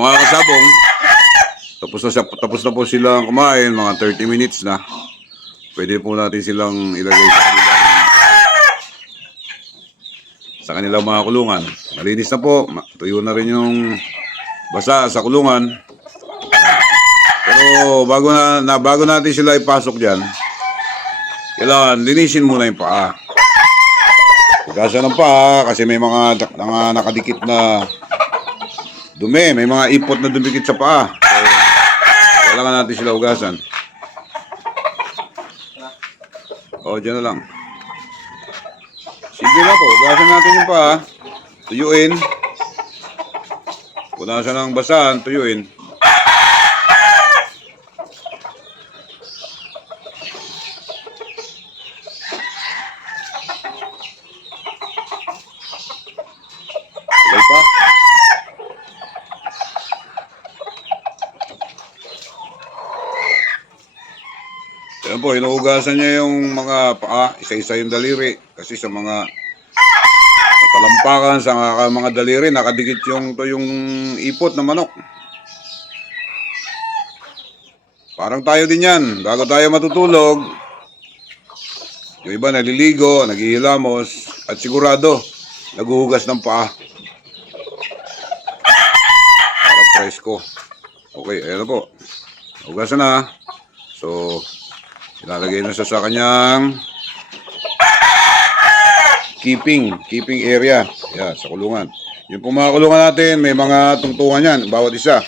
mga kasabong, tapos na, siya- tapos na po silang kumain, mga 30 minutes na. Pwede po natin silang ilagay sa kanilang, sa kanilang mga kulungan. Malinis na po, tuyo na rin yung basa sa kulungan. Pero bago na, na bago natin sila ipasok diyan, kailangan linisin muna yung paa. Hugasan ng paa kasi may mga, mga nakadikit na dumi, may mga ipot na dumikit sa paa. So, kailangan natin sila hugasan. O, dyan na lang. Sige na po, hugasan natin yung paa. Tuyuin. Punasan ng basahan, tuyuin. Okay pa? Yan po, hinuhugasan niya yung mga paa, isa-isa yung daliri. Kasi sa mga talampakan, sa mga, mga daliri, nakadikit yung, to yung ipot na manok. Parang tayo din yan. Bago tayo matutulog, yung iba naliligo, naghihilamos, at sigurado, naguhugas ng paa. Para presko. Okay, ayan na po. Hugasan na. So, ilalagay na siya sa kanyang keeping, keeping area. Yan, sa kulungan. Yung pong mga kulungan natin, may mga tungtungan yan, bawat isa.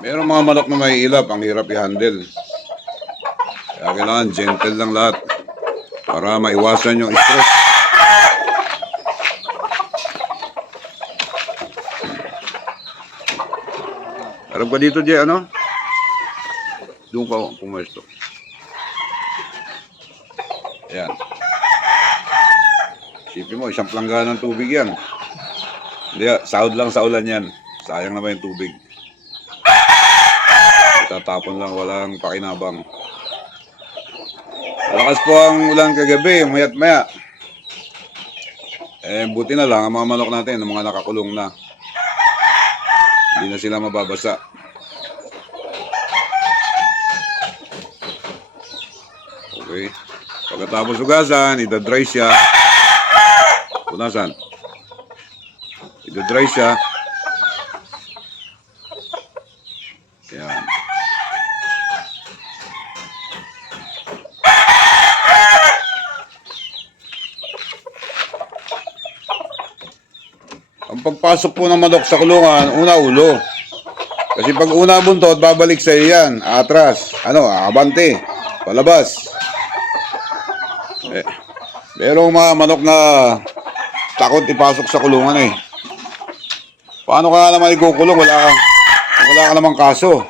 Merong mga manok na may ilap, ang hirap i-handle. Kaya kailangan gentle lang lahat para maiwasan yung stress. Harap ka dito, Jay, ano? Doon ka pumesto. Ayan. Isipin mo, isang planggana ng tubig yan. Hindi, ah, sahod lang sa ulan yan. Sayang naman yung tubig. Tatapon lang, walang pakinabang. Lakas po ang ulan kagabi, mayat maya. Eh, buti na lang ang mga manok natin, ang mga nakakulong na. Hindi na sila mababasa. Okay. Pagkatapos hugasan, ida-dry siya. Punasan. Ida-dry siya. Yan. Ang pagpasok po ng manok sa kulungan, una ulo. Kasi pag una buntot, babalik sa iyo yan. Atras. Ano, abante. Palabas. Eh, merong mga manok na takot ipasok sa kulungan eh. Paano ka naman ikukulong? Wala wala ka namang kaso.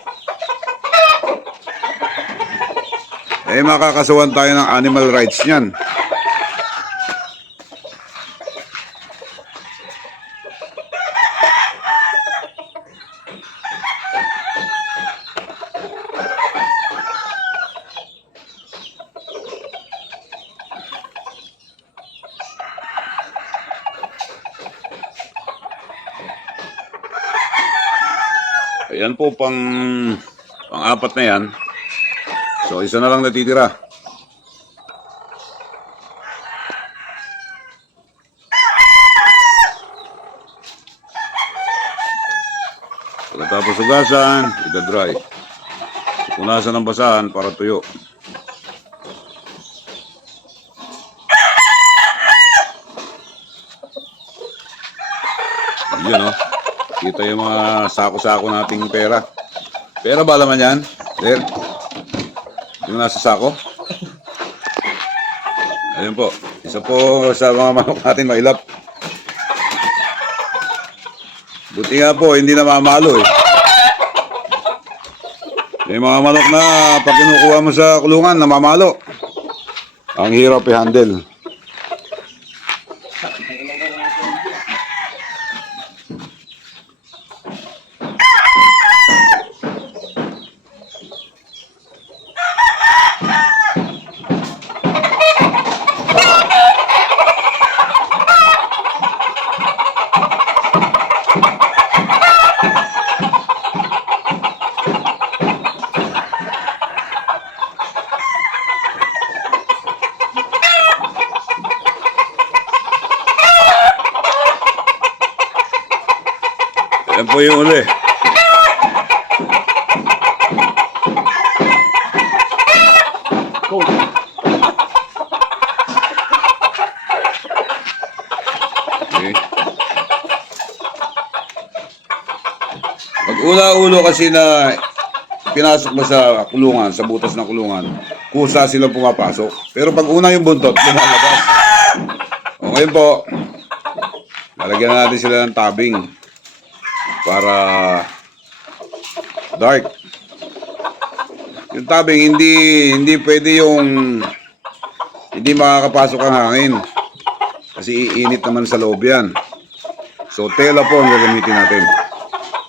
Eh, makakasuhan tayo ng animal rights niyan. Ayan po pang pang apat na yan. So isa na lang natitira. Pagkatapos hugasan, ida-dry. Punasan ng basahan para tuyo. Yun oh. Kita yung mga sako-sako nating pera. Pera ba laman yan? There. Yung nasa sako. Ayun po. Isa po sa mga manok natin mailap. Buti nga po, hindi na mamalo eh. May mga manok na pag kinukuha mo sa kulungan, namamalo. Ang hirap i-handle. Po yung uli. Okay. Pag una-ulo kasi na pinasok mo sa kulungan, sa butas ng kulungan, kusa sila pumapasok. Pero pag una yung buntot, lumalabas. O ngayon po, lalagyan na natin sila ng tabing para dark. Yung tabing, hindi hindi pwede yung hindi makakapasok ang hangin. Kasi iinit naman sa loob yan. So, tela po ang gagamitin natin.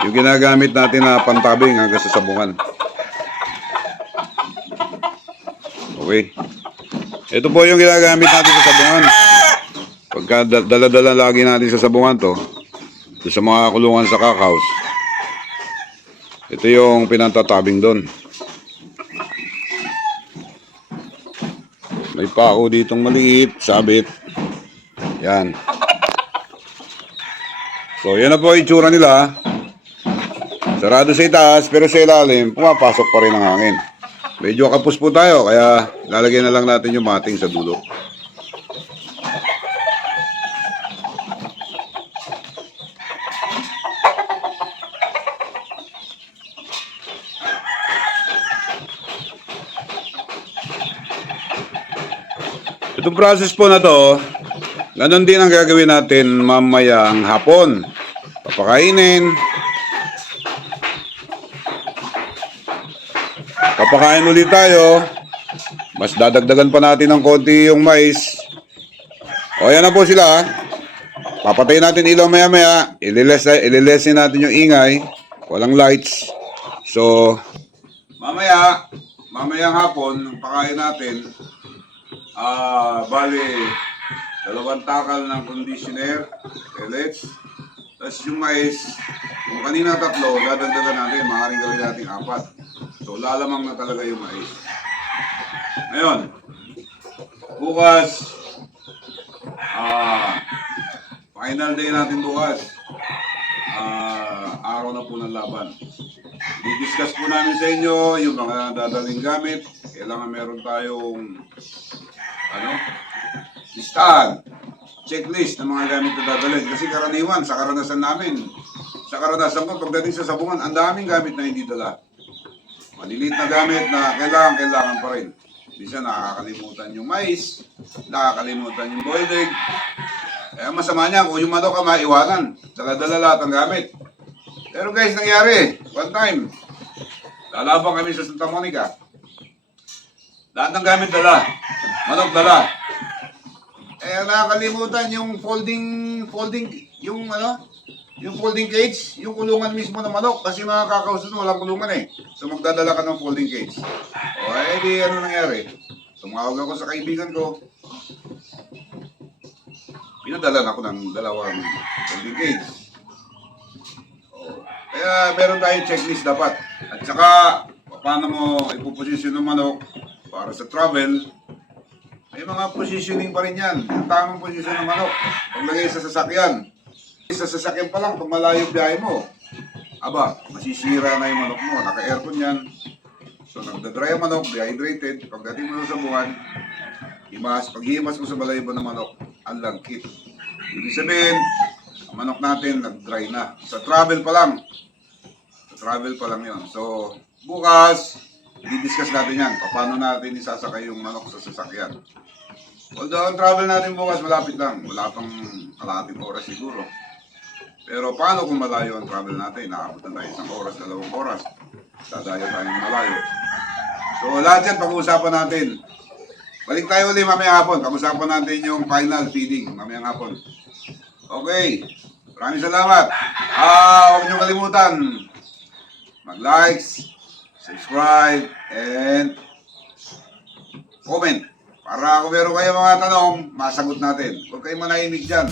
Yung ginagamit natin na pantabing hanggang sa sabungan. Okay. Ito po yung ginagamit natin sa sabungan. Pagka da- dala-dala lagi natin sa sabungan to, doon sa mga kulungan sa kakaos, ito yung pinantatabing doon. May pako ditong maliit, sabit. Yan. So, yan na po itsura nila. Sarado sa itaas, pero sa ilalim, pumapasok pa rin ang hangin. Medyo kapos po tayo, kaya lalagyan na lang natin yung mating sa dulo. Itong process po na to, ganun din ang gagawin natin mamayang hapon. Papakainin. Papakain ulit tayo. Mas dadagdagan pa natin ng konti yung mais. O yan na po sila. Papatayin natin ilaw maya maya. Ililes, ililesin natin yung ingay. Walang lights. So, mamaya, mamayang hapon, pakain natin, Ah, bali, dalawang takal ng conditioner, pellets, tapos yung mais, kung kanina tatlo, dadagdagan natin, maaaring gawin natin apat. So, lalamang na talaga yung mais. Ngayon, bukas, ah, final day natin bukas. Ah, araw na po ng laban. Di-discuss po namin sa inyo yung mga dadaling gamit. Kailangan meron tayong ano, listahan, checklist ng mga gamit na dadalhin. Kasi karaniwan, sa karanasan namin, sa karanasan ko, pagdating sa sabungan, ang daming gamit na hindi dala. Maliliit na gamit na kailangan, kailangan pa rin. Minsan nakakalimutan yung mais, nakakalimutan yung boiled egg. Kaya masama niya kung yung manok ka maiwanan. Saka dala lahat ng gamit. Pero guys, nangyari, one time, lalabang kami sa Santa Monica. Lahat ng gamit dala. Manok dala. Eh, nakakalimutan yung folding, folding, yung ano, yung folding cage, yung kulungan mismo ng manok. Kasi mga kakausap walang kulungan eh. So magdadala ka ng folding cage. O, eh di ano nangyari? Tumawag ako sa kaibigan ko. Pinadalan ako ng dalawang folding cage. O, kaya meron tayong checklist dapat. At saka, paano mo ipoposisyon ng manok para sa travel, may mga positioning pa rin yan. Yung tamang posisyon ng manok. Paglagay sa sasakyan. Sa sasakyan pa lang, pag malayo biyahe mo, aba, masisira na yung manok mo. Naka-aircon yan. So, nagdadry ang manok, dehydrated. Pagdating mo sa buwan, himas, pag himas mo sa balayibo ng manok, ang langkit. Ibig sabihin, ang manok natin, nag-dry na. Sa travel pa lang. Sa travel pa lang yon. So, bukas, i-discuss natin yan. Paano natin isasakay yung manok sa sasakyan. Although ang travel natin bukas malapit lang. Wala pang kalahating oras siguro. Pero paano kung malayo ang travel natin? Nakabot na tayo isang oras, dalawang oras. Dadayo tayo ng malayo. So lahat yan pag-uusapan natin. Balik tayo ulit mamayang hapon. Pag-usapan natin yung final feeding mamayang hapon. Okay. Maraming salamat. Ah, huwag niyo kalimutan. Mag-likes, subscribe, and comment. Para kung meron kayo mga tanong, masagot natin. Huwag kayong manahimik dyan.